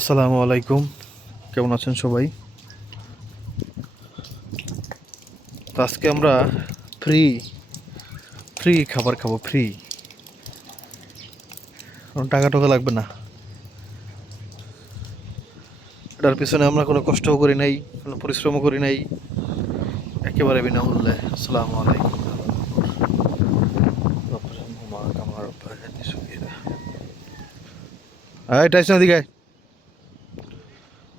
আসসালামু আলাইকুম, কেমন আছেন সবাই? তো আজকে আমরা ফ্রি ফ্রি খাবার খাবো, ফ্রি, কোনো টাকা টাকা লাগবে না। এটার পিছনে আমরা কোনো কষ্টও করি নাই, কোনো পরিশ্রমও করি নাই, একেবারে বিনামূল্যে। আসসালামু আলাইকুম। এটা আসছে না দিকে,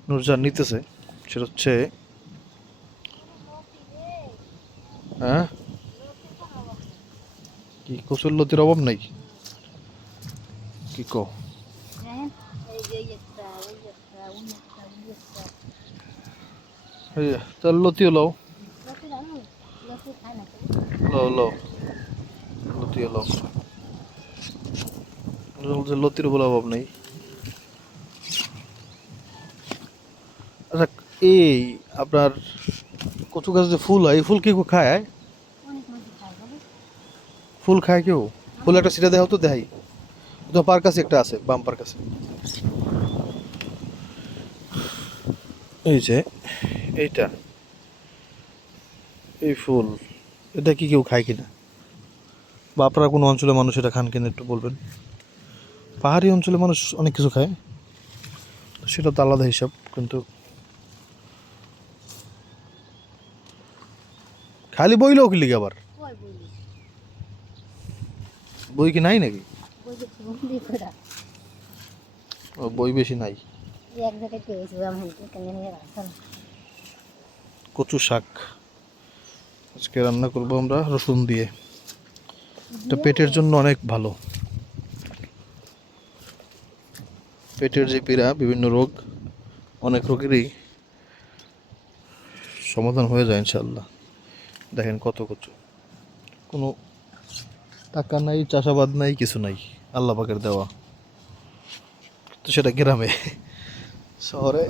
নুরজান নিতেছে, সেটা হচ্ছে হ্যাঁ, কি কচুর লতির অভাব নাই, কি কো? তাহলে লতিও লও, লও লও, লতিও লও, লতির বলে অভাব নেই। আচ্ছা, এই আপনার কচু গাছ যে ফুল হয়, এই ফুল কি কেউ খায়? ফুল খায় কেউ? ফুল একটা সিটা দেখাও তো, দেখাই তো। পার কাছে একটা আছে, বাম পার কাছে, এই যে এইটা, এই ফুল, এটা কি কেউ খায় কিনা, বা আপনারা কোনো অঞ্চলের মানুষ এটা খান কিনা একটু বলবেন। পাহাড়ি অঞ্চলে মানুষ অনেক কিছু খায়, সেটা তো আলাদা হিসাব, কিন্তু খালি বইলেও কি লিখে আবার? বই কি নাই নাকি? ও, বই বেশি নাই। কচু শাক আজকে রান্না করবো আমরা রসুন দিয়ে। এটা পেটের জন্য অনেক ভালো, পেটের যে পীড়া, বিভিন্ন রোগ, অনেক রোগেরই সমাধান হয়ে যায় ইনশাল্লাহ। দেখেন কত কচু, কোনো টাকা নাই, চাষাবাদ নাই, কিছু নাই, আল্লাহ পাকের দেওয়া। তো সেটা গ্রামে, শহরে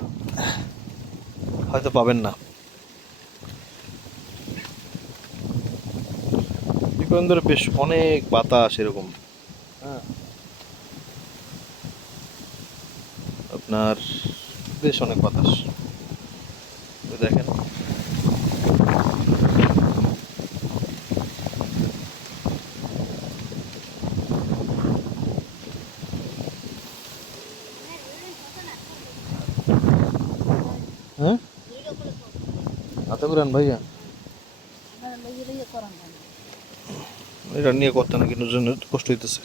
হয়তো পাবেন না। বিকেন্দ্রে বেশ অনেক বাতাস এরকম, হ্যাঁ, আপনার বেশ অনেক বাতাস, দেখেন। হ্যাঁ, হাতে করেন ভাইয়া, এটা নিয়ে করতে না, কিন্তু জন্য কষ্ট হইতেছে।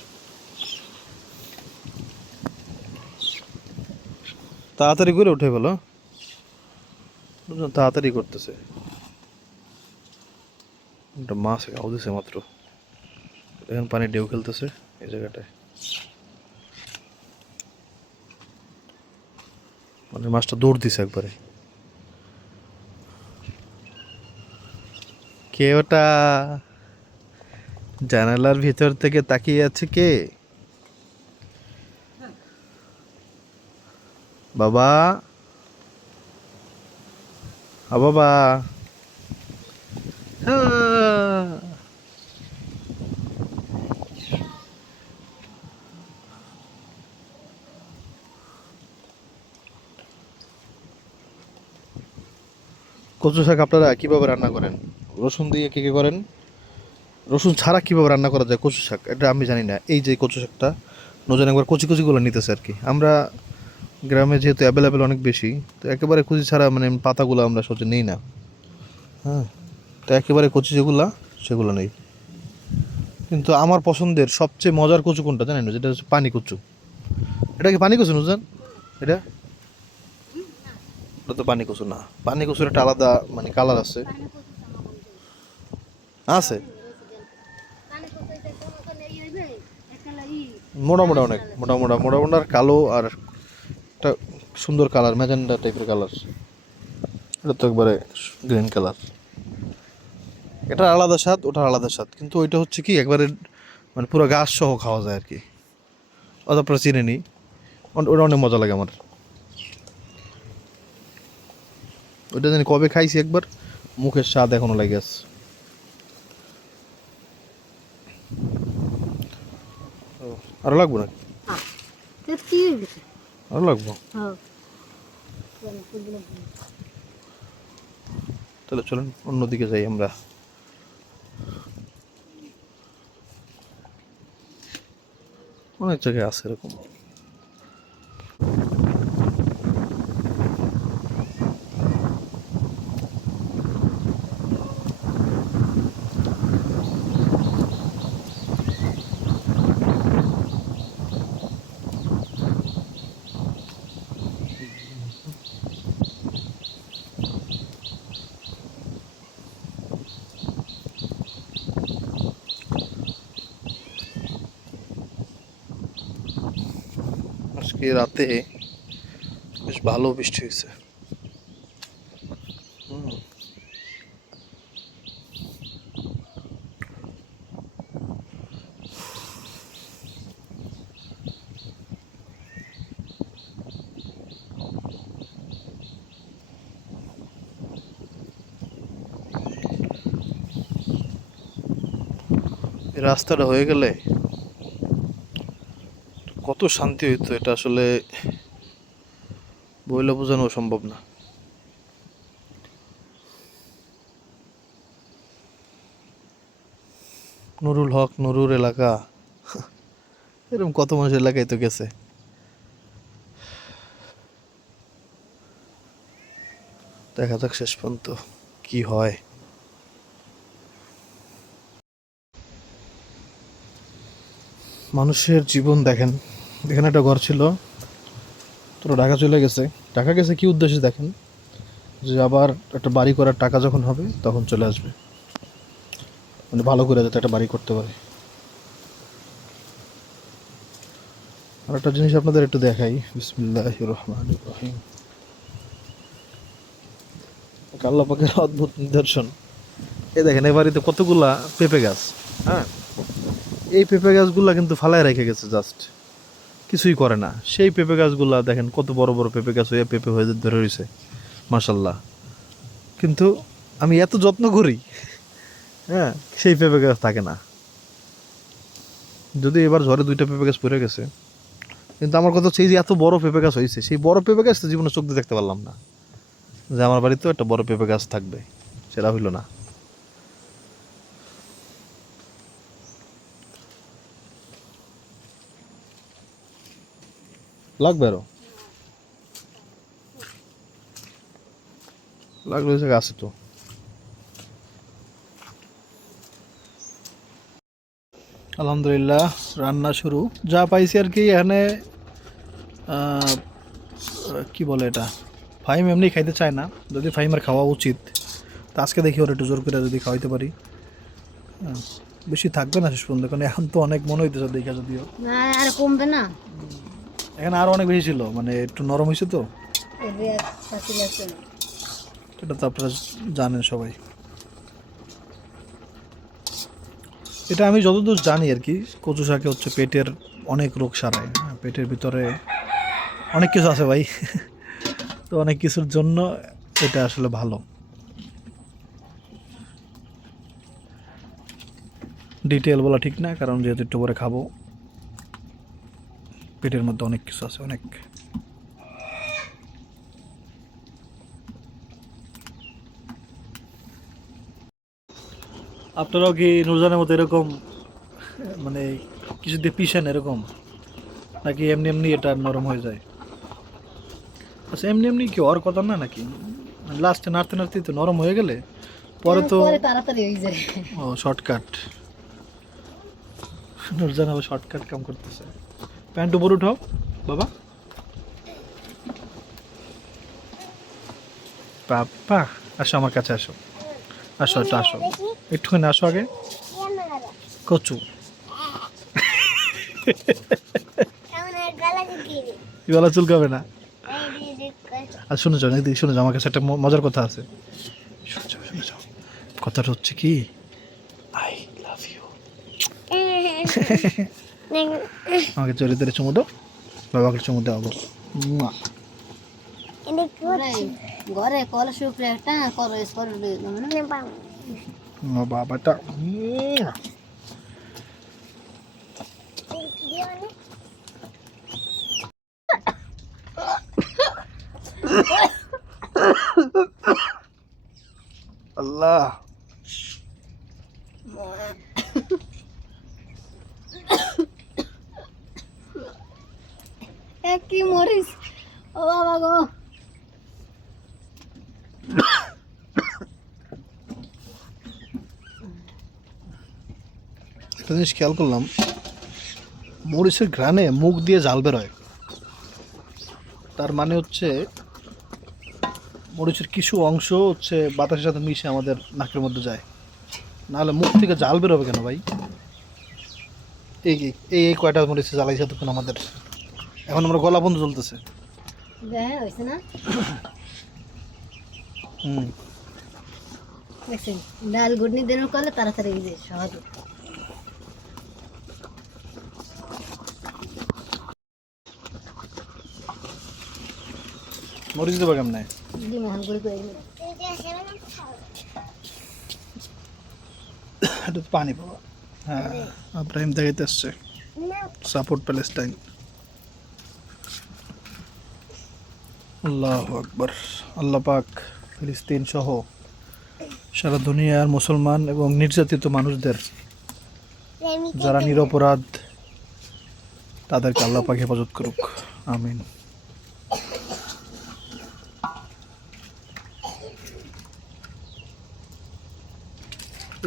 তাড়াতাড়ি করে উঠে গেল, তাড়াতাড়ি করতেছে। একটা মাছ গাও দিছে মাত্র, দেখেন পানি ঢেউ খেলতেছে এই জায়গাটায়, মানে মাছটা দৌড় দিছে একবারে। কে ওটা জানালার ভিতর থেকে তাকিয়ে আছে? কে? বাবা, বাবা, হ্যাঁ। কচু শাক আপনারা কিভাবে রান্না করেন? রসুন দিয়ে কি কি করেন? রসুন ছাড়া কিভাবে রান্না করা যায় কচু শাক, এটা আমি জানি না। এই যে কচু শাকটা নজন একবার কচি কচিগুলো নিতেছে আর কি। আমরা গ্রামে যেহেতু অ্যাভেলেবেল অনেক বেশি, তো একেবারে কুচি ছাড়া মানে পাতাগুলো আমরা সহজে নেই না, হ্যাঁ। তো একেবারে কচি যেগুলা, সেগুলো নেই। কিন্তু আমার পছন্দের সবচেয়ে মজার কচু কোনটা জানেন? যেটা হচ্ছে পানি কচু। এটা কি পানি কচু নুজান? এটা, ওটা তো পানি কচু না। পানি কচুর একটা আলাদা মানে কালার আছে, আছে মোটা মোটা, অনেক মোটা মোটা, মোটা মোটা, আর কালো, আর একটা সুন্দর কালার, ম্যাজেন্ডা টাইপের কালার। এটা তো একবারে গ্রিন কালার। এটা আলাদা স্বাদ, ওটা আলাদা স্বাদ, কিন্তু ওইটা হচ্ছে কি একবারে মানে পুরো গাছ সহ খাওয়া যায় আর কি। অত আপনারা চিনে নি, ওটা অনেক মজা লাগে আমার। ওইটা জানি কবে খাইছি একবার, মুখের স্বাদ এখনো লাগে আছে। আরো লাগবো নাকি? আরো লাগবো? তাহলে চলুন অন্যদিকে যাই আমরা। অনেক জায়গায় আছে এরকম। আজকে রাতে বেশ ভালো বৃষ্টি হয়েছে। এই রাস্তাটা হয়ে গেলে কত শান্তি হইতো, এটা আসলে বইলে বোঝানো সম্ভব না। নুরুল হক, নুরুর এলাকা, এরকম কত মানুষের এলাকায় তো গেছে। দেখা যাক শেষ পর্যন্ত কি হয়। মানুষের জীবন দেখেন, এখানে একটা ঘর ছিল, তোরা ঢাকা চলে গেছে। ঢাকা গেছে কি উদ্দেশ্যে দেখেন, যে আবার একটা বাড়ি করার টাকা যখন হবে তখন চলে আসবে, মানে ভালো করে যাতে একটা বাড়ি করতে পারে। আর একটা জিনিস আপনাদের একটু দেখাই, বিসমিল্লাহির রহমানির রহিম। আল্লাহ পাকের অদ্ভুত নিদর্শন। এই দেখেন এই বাড়িতে কতগুলা পেঁপে গাছ। হ্যাঁ, এই পেঁপে গাছগুলা কিন্তু ফালায় রেখে গেছে, জাস্ট কিছুই করে না। সেই পেঁপে গাছগুলা দেখেন কত বড় বড় পেঁপে গাছ হয়ে পেঁপে হয়ে ধরে রয়েছে, মাশাল্লাহ। কিন্তু আমি এত যত্ন করি, হ্যাঁ, সেই পেঁপে গাছ থাকে না। যদি এবার ঝড়ে 2টা পেঁপে গাছ পড়ে গেছে, কিন্তু আমার কথা হচ্ছে এই যে এত বড় পেঁপে গাছ হয়েছে, সেই বড় পেঁপে গাছ তো জীবনে চোখ দিয়ে দেখতে পারলাম না, যে আমার বাড়িতেও একটা বড় পেঁপে গাছ থাকবে, সেটা হইল না। লাগবে আরো, লাগলো ওই জায়গায় আছে তো। আলহামদুলিল্লাহ, রান্না শুরু। যা পাইছি আর কি এখানে, কি বলে এটা, ফাইম এমনি খাইতে চায় না, যদি ফাইমের খাওয়া উচিত, তা আজকে দেখি ওর একটু জোর করে যদি খাওয়াইতে পারি। হ্যাঁ, বেশি থাকবে না শেষ পর্যন্ত, কারণ এখন তো অনেক মনে হইতেছে দেখা, যদিও আর কমবে না, এখানে আরো অনেক বেশি ছিল, মানে একটু নরম হয়েছে তো, এটা তো আপনারা জানেন সবাই। এটা আমি যতদূর জানি আর কি, কচু শাকে হচ্ছে পেটের অনেক রোগ সারায়। হ্যাঁ, পেটের ভিতরে অনেক কিছু আছে ভাই, তো অনেক কিছুর জন্য এটা আসলে ভালো। ডিটেল বলা ঠিক না, কারণ যেহেতু একটু পরে খাবো, পেটের মধ্যে অনেক কিছু আছে, অনেক। আপনারাও কি নুরজানের মতো এরকম, মানে কিছু দিয়ে পিষেন এরকম, নাকি এমনি এমনি এটা নরম হয়ে যায়? আচ্ছা, এমনি এমনি কি হওয়ার কথা না নাকি, লাস্টে নাড়তে নাড়তে তো নরম হয়ে গেলে পরে তো তাড়াতাড়ি হয়ে যায়। ও শর্টকাট, নুরজান আবার শর্টকাট কাম করতেছে। প্যান্ট উপর উঠাও বাবা, বাবা আসো আমার কাছে, আসো আসো, একটু আসো, একটুখানি আসো আগে। কচু গলা চুলকাবে না। আর শুনে যাও, একদিকে শুনে যাও, আমার কাছে একটা মজার কথা আছে, শুনে যাও শুনে যাও। কথাটা হচ্ছে কি, আই লাভ ইউ। আমাকে চরিত্রে চুমু দাও, বাবাকে চুমু দাও। ঘরে কল শুকরে একটা করো বাবাটা আল্লাহ, কি মরিস, ও বাবা গো। একটা জিনিস খেয়াল করলাম, মরিচের ঘ্রাণে মুখ দিয়ে জাল বেরোয়। তার মানে হচ্ছে মরিচের কিছু অংশ হচ্ছে বাতাসের সাথে মিশে আমাদের নাকের মধ্যে যায়, নাহলে মুখ থেকে জাল বেরোবে কেন ভাই? এই এই এই কয়টা মরিচে জ্বালাইছে তখন আমাদের, এখন আমরা গলা বন্ধ চলতেছে। হ্যাঁ হয়েছে না, হুম, দেখছেন ডাল গুডনি দেন করলে তাড়াতাড়ি এই যে সহজ। মরিচ দেবো কেমনে? ডিম হাল করে করে দিন। একটু পানি পাবো। হ্যাঁ, আব্রাহিম দেখাইতে আসছে সাপোর্ট প্যালেস্টাইন। আল্লাহু আকবার। আল্লাহ পাক ফিলিস্তিন সহ সারা দুনিয়ার মুসলমান এবং নির্যাতিত মানুষদের, যারা নিরপরাধ, তাদেরকে আল্লাহ পাক হেফাজত করুক, আমিন।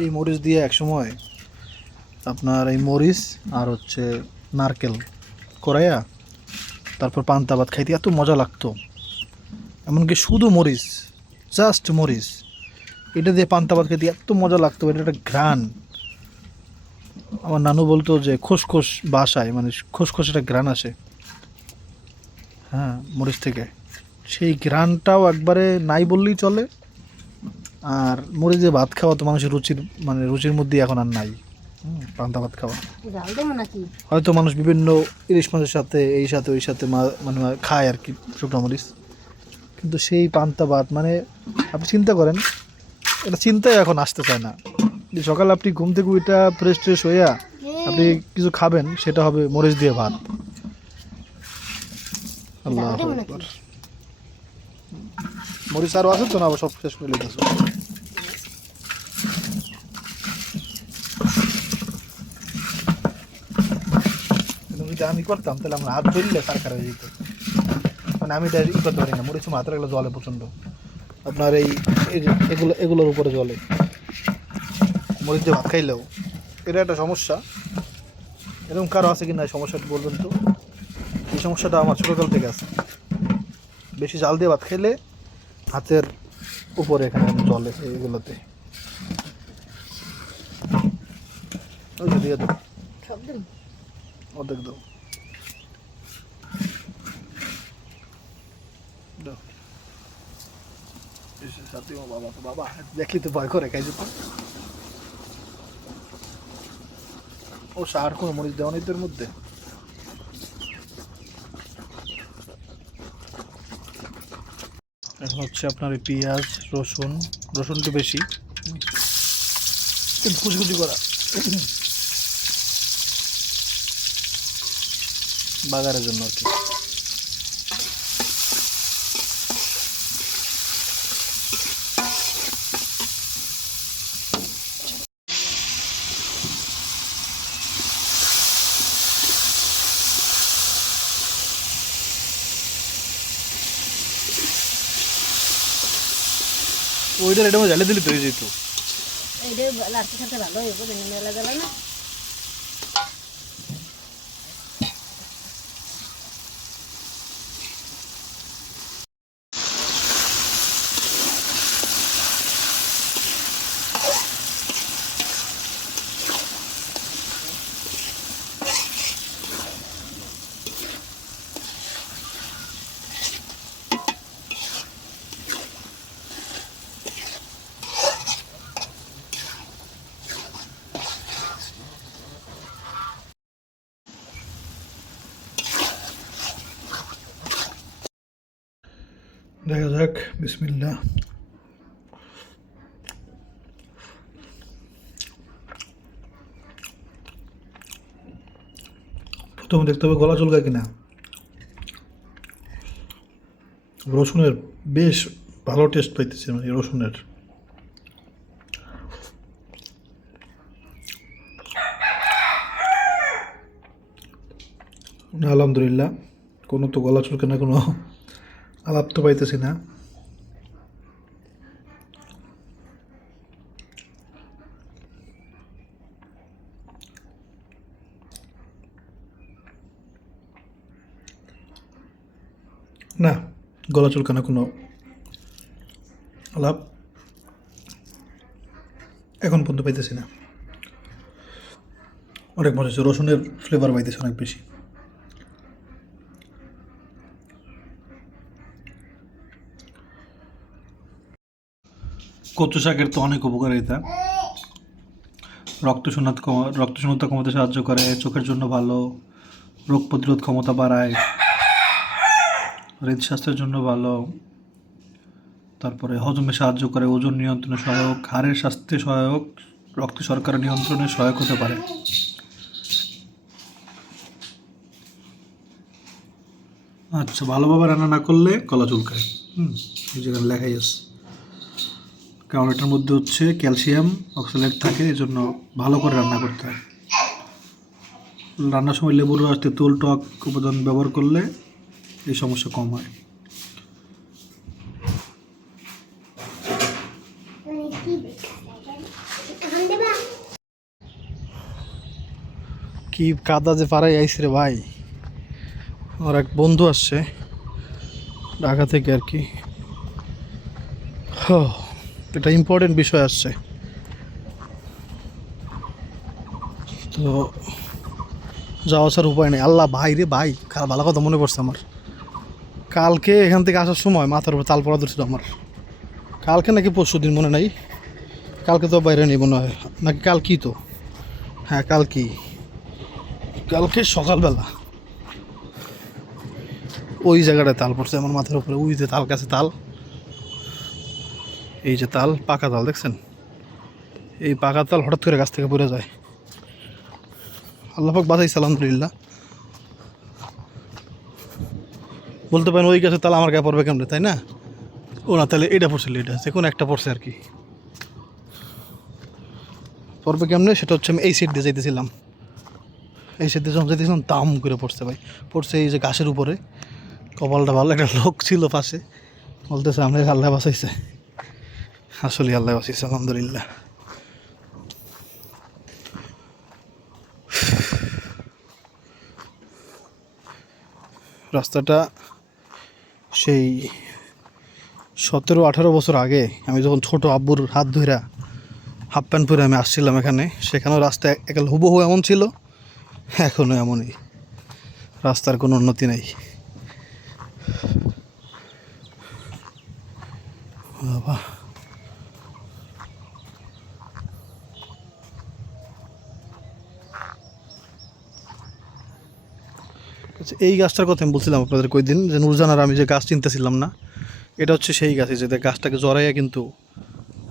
এই মরিচ দিয়ে একসময় আপনার এই মরিচ আর হচ্ছে নারকেল করাইয়া তারপর পান্তা ভাত খাইতে এত মজা লাগতো। এমনকি শুধু মরিচ, জাস্ট মরিচ, এটা দিয়ে পান্তা ভাত খাইতে এত মজা লাগতো। এটা একটা ঘ্রাণ। আমার নানু বলতো যে খোসখোস বাসায়, মানে খোসখোস একটা ঘ্রাণ আসে, হ্যাঁ, মরিচ থেকে। সেই ঘ্রাণটাও একবারে নাই বললেই চলে। আর মরিচ দিয়ে ভাত খাওয়া তো মানুষের রুচির, মানে রুচির মধ্যে এখন আর নাই। পান্তা ভাত খাওয়া ডাল দেবো নাকি? হয়তো মানুষ বিভিন্ন ইলিশ মাছের সাথে এই সাথে ওই সাথে মানে খায় আর কি, শুকনো মরিচ। কিন্তু সেই পান্তা ভাত, মানে আপনি চিন্তা করেন, এটা চিন্তাই এখন আসতে চায় না যে সকালে আপনি ঘুম থেকে উইটা ফ্রেশ ট্রেশ হইয়া আপনি কিছু খাবেন, সেটা হবে মরিচ দিয়ে ভাত। আল্লাহ ডাল দেবো নাকি? আকবার। মরিচ আরও আছে তো, না আবার সব শেষ করে লিখেছো? যদি আমি করতাম তাহলে আমার হাত ধরলে কারখানা হয়ে যেত। মানে আমি এটা ই করতে পারি না, মরিচ হাতে রাখলে জলে প্রচণ্ড। আপনার এই এই যে এগুলোর উপরে জলে মরিচ দিয়ে ভাত খাইলেও এটা একটা সমস্যা। এরকম কারো আছে কি না সমস্যাটা বলবেন তো? এই সমস্যাটা আমার ছোটোকাল থেকে আছে। বেশি জাল দিয়ে ভাত খাইলে হাতের উপরে এখানে জলে, এইগুলোতে। ওই যে দিয়ে দাও, সব দিন অর্ধেক দাও, দাও। সাথে বাবা তো বাবা দেখলি তো ভয় করে খাইছে তো। ও সার কোনো মরিচ দেওয়া নেই তোর মধ্যে? এখন হচ্ছে আপনার এই পেঁয়াজ, রসুন, রসুন একটু বেশি, একটু কুচি করা, বাগারের জন্য আর কি। ওইটার এটা জ্বালিয়ে দিলে তো হয়ে যেত। এইটা লাড়তে সাথে ভালো হইব, মেলা জ্বালা না। দেখা যাক, বিসমিল্লাহ। প্রথমে দেখতে হবে গলা চুলকায় কিনা। রসুনের বেশ ভালো টেস্ট পাইতেছি মানে রসুনের। আলহামদুলিল্লাহ, কোনো তো গলা চুলকানো কোনো আলাপ তো পাইতেছি না। না, গলা চুলকানো কোনো আলাপ এখন পর্যন্ত পাইতেছি না। অনেক মজা হচ্ছে, রসুনের ফ্লেভার পাইতেছে অনেক বেশি। কচু শাকের তো অনেক উপকারিতা। রক্ত শূন্যতা কমাতে সাহায্য করে, চোখের জন্য ভালো, রোগ প্রতিরোধ ক্ষমতা বাড়ায়, হৃদস্বাস্থ্যের জন্য ভালো, তারপরে হজমে সাহায্য করে, ওজন নিয়ন্ত্রণে সহায়ক, হাড়ের স্বাস্থ্যে সহায়ক, রক্ত শর্করা নিয়ন্ত্রণে সহায়ক হতে পারে। আচ্ছা, ভালোভাবে রান্না না করলে গলা চুলকায়। এই যেখানে লেখাই আছে, কারণ এটার মধ্যে হচ্ছে ক্যালসিয়াম অক্সালেট থাকে, এই জন্য ভালো করে রান্না করতে হয়। রান্নার সময় লেবুর রস, তেঁতুল, টক উপাদান ব্যবহার করলে এই সমস্যা কম হয়। কি কাদা যে পাড়াই আইস রে ভাই। আমার এক বন্ধু আসছে ঢাকা থেকে আর কি। এটা ইম্পর্টেন্ট বিষয় আসছে, তো যাওয়া আসার উপায় নেই। আল্লাহ ভাই রে ভাই, ভালো কথা মনে পড়ছে আমার। কালকে এখান থেকে আসার সময় মাথার উপর তাল পড়া ধরছিল আমার। কালকে নাকি পরশু দিন মনে নাই, কালকে তো বাইরে নেই মনে হয়, নাকি কাল কি তো, হ্যাঁ কালকে সকালবেলা ওই জায়গাটায় তাল পড়ছে আমার মাথার উপরে। ওই যে তাল গাছে তাল, এই যে তাল, পাকা তাল দেখছেন, এই পাকা তাল হঠাৎ করে গাছ থেকে পড়ে যায়। আল্লাহ পাক বাঁচাইছে আলহামদুলিল্লাহ। বলতে পারেন ওই গাছে তাল আমার গায়ে পড়বে কেমনে, তাই না? ও না, তাহলে এটা পড়ছিল, এটা যে কোনো একটা পড়ছে আর কি। পড়বে কেমনে সেটা হচ্ছে, আমি এই সাইড দিয়ে যাইতেছিলাম, এই সাইড দিয়ে যখন যাইতেছিলাম দাম করে পড়ছে ভাই, পড়ছে এই যে গাছের উপরে। কপালটা ভালো, একটা লোক ছিল পাশে, বলতেছে আমরা আল্লাহ বাঁচাইছে। আসলে আল্লাহ বাঁচাইছে আলহামদুলিল্লাহ। রাস্তাটা সেই 17-18 বছর আগে আমি যখন ছোট আব্বুর হাত ধইরা হাফ প্যান্ট পরে আমি আসছিলাম এখানে, সেখানেও রাস্তা একাল হুবহু এমন ছিল, এখনও এমনই, রাস্তার কোনো উন্নতি নেই। বাবা, আচ্ছা, এই গাছটার কথা আমি বলছিলাম আপনাদের কয়েকদিন, যে নুরজানার আমি যে গাছ চিনতেছিলাম না, এটা হচ্ছে সেই গাছই যে গাছটাকে জড়াইয়া কিন্তু,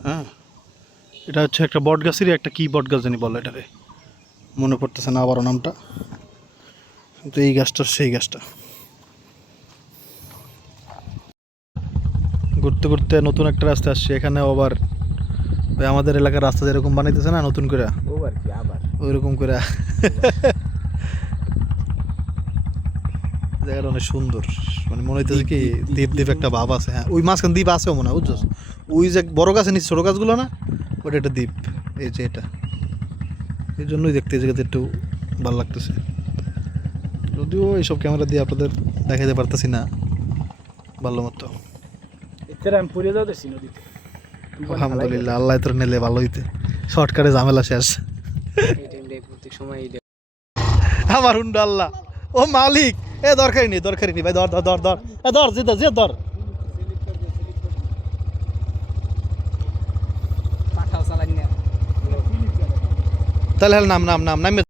হ্যাঁ, এটা হচ্ছে একটা বট গাছেরই একটা, কি বট গাছ জানি বলে এটারে, মনে পড়তেছে না আবারও নামটা, কিন্তু এই গাছটা সেই গাছটা। ঘুরতে ঘুরতে নতুন একটা রাস্তা আসছে, এখানে আবার ওই আমাদের এলাকার রাস্তা যেরকম বানাইতেছে না নতুন করে, ওইরকম করে জায়গাটা অনেক সুন্দর, মানে মনে হইতেছে কি দ্বীপ দ্বীপ একটা ভাব আছে। হ্যাঁ, ওই মাঝখানে দ্বীপ আছে মনে হয়, বুঝছো? ওই যে বড় গাছে নিচে ছোটো গাছগুলো না, ওটা একটা দ্বীপ, এই যে এটা, এই জন্যই দেখতে এই জায়গাতে একটু ভালো লাগতেছে। যদিও এইসব ক্যামেরা দিয়ে আপনাদের দেখাতে পারতেছি না ভালো মতো। আলহামদুলিল্লাহ, আল্লাহ তোর নেলে ভালো হইতে, শর্টকাটে ঝামেলা শেষ। আমার হুন্ডা আল্লাহ, ও মালিক, এ দরকারই নেই ভাই, ধর ধর ধর ধর, এ ধর যে ধর। তাহলে নাম